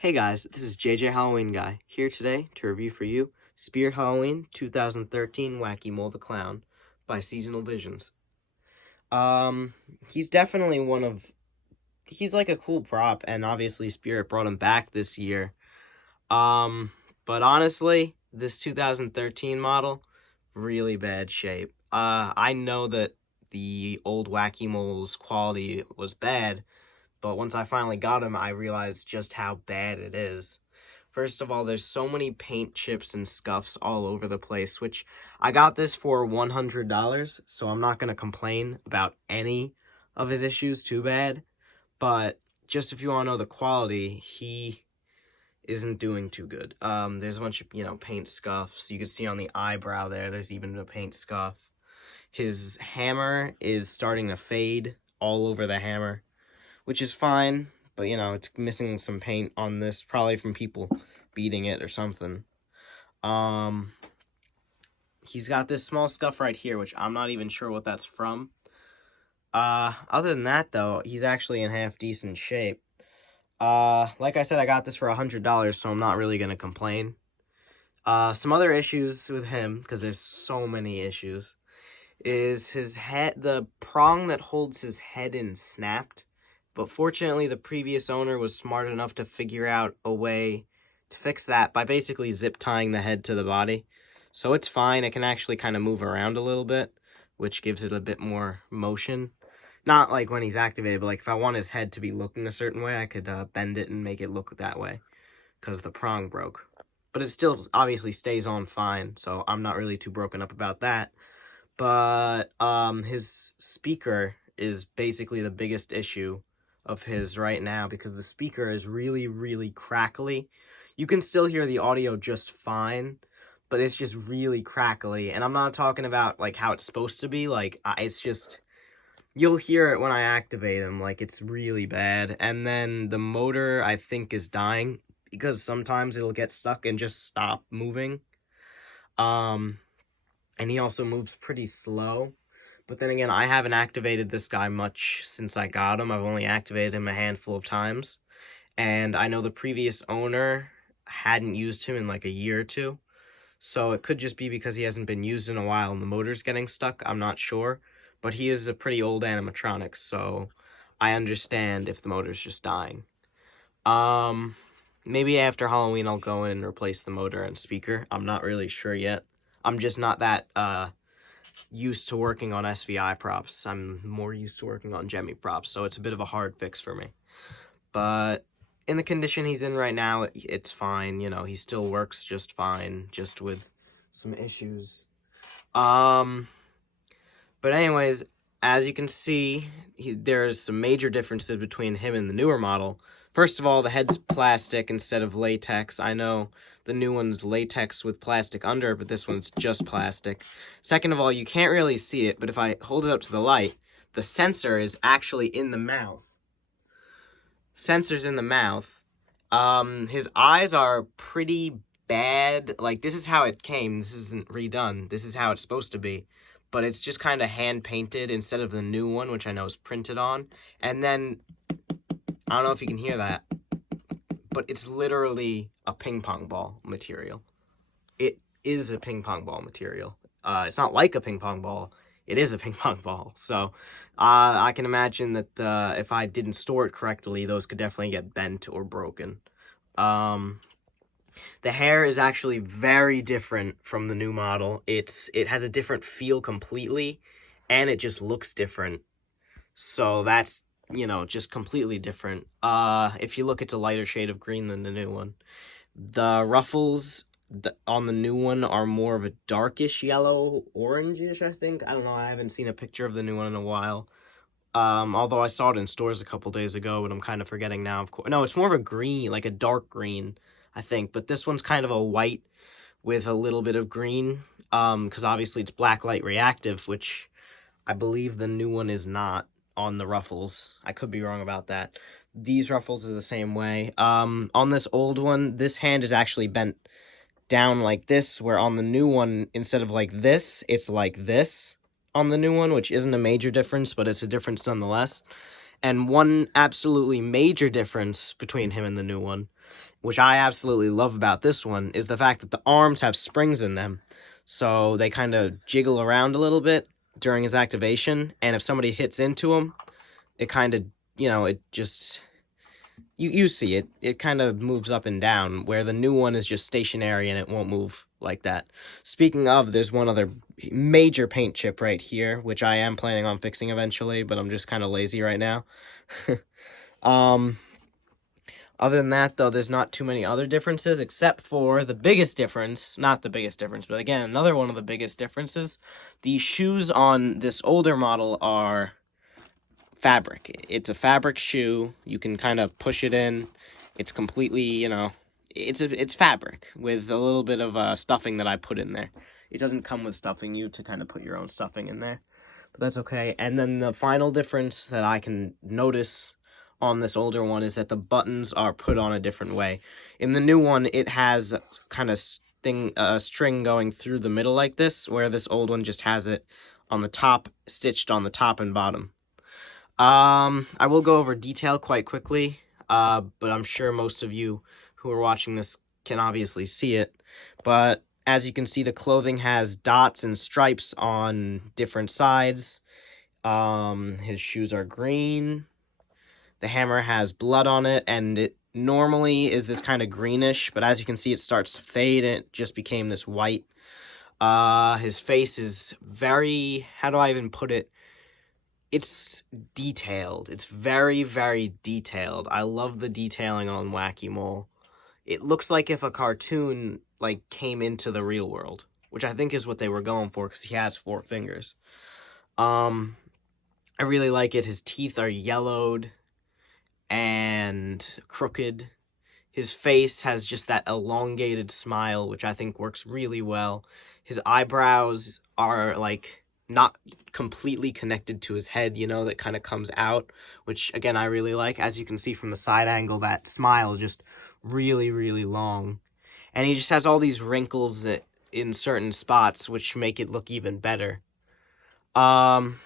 Hey guys, this is JJ Halloween Guy, here today to review for you Spirit Halloween 2013 Wackymole the Clown by Seasonal Visions. Um, he's definitely he's like a cool prop, and obviously Spirit brought him back this year. But honestly, this 2013 model, really bad shape. I know that the old Wackymole's quality was bad, but once I finally got him, I realized just how bad it is. First of all, there's so many paint chips and scuffs all over the place, which I got this for $100, so I'm not going to complain about any of his issues too bad. But just if you want to know the quality, he isn't doing too good. There's a bunch of, paint scuffs. You can see on the eyebrow there's even a paint scuff. His hammer is starting to fade all over the hammer, which is fine, but it's missing some paint on this, probably from people beating it or something. He's got this small scuff right here, which I'm not even sure what that's from. Other than that, though, he's actually in half decent shape. Like I said, I got this for $100, so I'm not really gonna complain. Some other issues with him, because there's so many issues, is his head, the prong that holds his head in snapped. But fortunately, the previous owner was smart enough to figure out a way to fix that by basically zip tying the head to the body. So it's fine. It can actually kind of move around a little bit, which gives it a bit more motion. Not like when he's activated, but like if I want his head to be looking a certain way, I could bend it and make it look that way because the prong broke. But it still obviously stays on fine, so I'm not really too broken up about that. But his speaker is basically the biggest issue of his right now, because the speaker is really, really crackly. You can still hear the audio just fine, but it's just really crackly. And I'm not talking about like how it's supposed to be. Like it's just, you'll hear it when I activate him. Like it's really bad. And then the motor, I think, is dying because sometimes it'll get stuck and just stop moving. And he also moves pretty slow. But then again, I haven't activated this guy much since I got him. I've only activated him a handful of times. And I know the previous owner hadn't used him in like a year or two. So it could just be because he hasn't been used in a while and the motor's getting stuck. I'm not sure. But he is a pretty old animatronic, so I understand if the motor's just dying. Maybe after Halloween I'll go in and replace the motor and speaker. I'm not really sure yet. I'm just not that used to working on SVI props. I'm more used to working on Gemmy props, so it's a bit of a hard fix for me. But in the condition he's in right now, it's fine. He still works just fine, just with some issues. But anyways, as you can see, there's some major differences between him and the newer model. First of all, the head's plastic instead of latex. I know the new one's latex with plastic under, but this one's just plastic. Second of all, you can't really see it, but if I hold it up to the light, the sensor is actually in the mouth. Sensor's in the mouth. His eyes are pretty bad. Like, this is how it came. This isn't redone. This is how it's supposed to be. But it's just kind of hand-painted instead of the new one, which I know is printed on. And then, I don't know if you can hear that, but it's literally a ping pong ball material. It is a ping pong ball material. It's not like a ping pong ball. It is a ping pong ball. So I can imagine that if I didn't store it correctly, those could definitely get bent or broken. The hair is actually very different from the new model. It has a different feel completely, and it just looks different. So that's, just completely different. If you look, it's a lighter shade of green than the new one. The ruffles on the new one are more of a darkish yellow, orangish, I think. I don't know, I haven't seen a picture of the new one in a while. Although I saw it in stores a couple days ago, but I'm kind of forgetting now, of course. No, it's more of a green, like a dark green, I think. But this one's kind of a white with a little bit of green, because obviously it's black light reactive, which I believe the new one is not on the ruffles. I could be wrong about that. These ruffles are the same way. On this old one, this hand is actually bent down like this, where on the new one, instead of like this, it's like this on the new one, which isn't a major difference, but it's a difference nonetheless. And one absolutely major difference between him and the new one which I absolutely love about this one, is the fact that the arms have springs in them. So they kind of jiggle around a little bit during his activation, and if somebody hits into him, it kind of, it just... You see it. It kind of moves up and down, where the new one is just stationary and it won't move like that. Speaking of, there's one other major paint chip right here, which I am planning on fixing eventually, but I'm just kind of lazy right now. Other than that, though, there's not too many other differences, except for the biggest difference, not the biggest difference, but again, another one of the biggest differences. The shoes on this older model are fabric. It's a fabric shoe. You can kind of push it in. It's completely, it's fabric with a little bit of stuffing that I put in there. It doesn't come with stuffing. You to kind of put your own stuffing in there, but that's okay. And then the final difference that I can notice on this older one is that the buttons are put on a different way. In the new one, it has kind of string going through the middle like this, where this old one just has it on the top, stitched on the top and bottom. I will go over detail quite quickly, but I'm sure most of you who are watching this can obviously see it. But as you can see, the clothing has dots and stripes on different sides. His shoes are green. The hammer has blood on it, and it normally is this kind of greenish, but as you can see, it starts to fade, and it just became this white. His face is very, how do I even put it? It's detailed. It's very, very detailed. I love the detailing on Wackymole. It looks like if a cartoon, came into the real world, which I think is what they were going for, because he has 4 fingers. I really like it. His teeth are yellowed and crooked. His face has just that elongated smile, which I think works really well. His eyebrows are, not completely connected to his head, that kind of comes out, which, again, I really like. As you can see from the side angle, that smile is just really, really long. And he just has all these wrinkles in certain spots, which make it look even better. I'm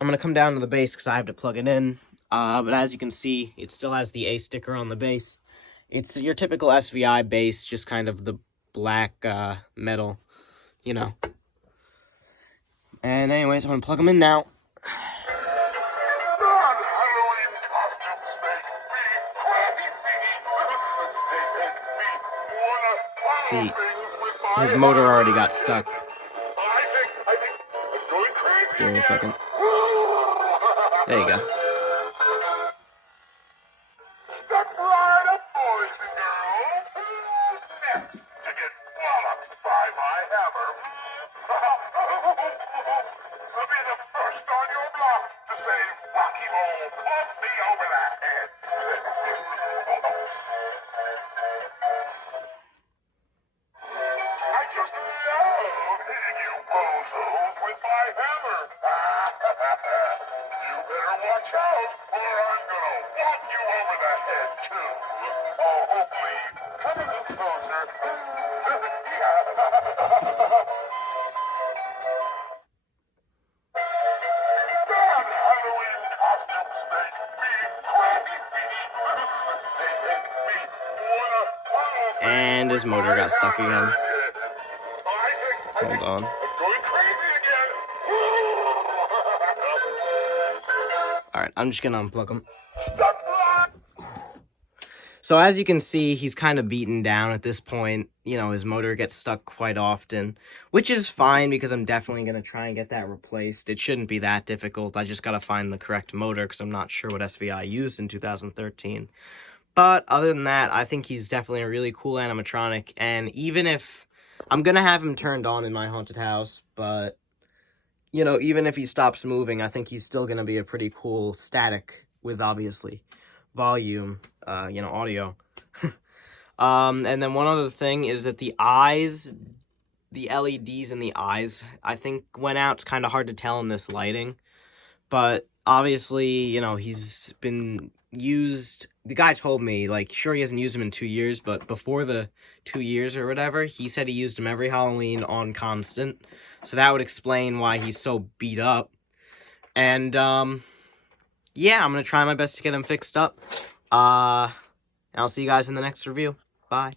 going to come down to the base because I have to plug it in. But as you can see, it still has the A sticker on the base. It's your typical SVI base, just kind of the black metal, And anyways, I'm going to plug them in now. See, his motor already got stuck. Give me a second. There you go. I'll be the first on your block to say, Wackymole, pump me over the head. I just love hitting you bozos with my hammer. You better watch out, or I'm gonna whack you over the head, too. Oh, please, come a little closer. And his motor got stuck again. Hold on. Alright, I'm just gonna unplug him. So as you can see, he's kind of beaten down at this point. His motor gets stuck quite often, which is fine because I'm definitely going to try and get that replaced. It shouldn't be that difficult. I just got to find the correct motor because I'm not sure what SVI used in 2013. But other than that, I think he's definitely a really cool animatronic. And even if I'm going to have him turned on in my haunted house, but, even if he stops moving, I think he's still going to be a pretty cool static with, obviously, volume, audio. And then one other thing is that the eyes, the LEDs in the eyes, I think went out. It's kind of hard to tell in this lighting. But obviously, he's been used. The guy told me, sure, he hasn't used them in 2 years, but before the 2 years or whatever, he said he used them every Halloween on constant. So that would explain why he's so beat up. And, yeah, I'm going to try my best to get him fixed up. And I'll see you guys in the next review. Bye.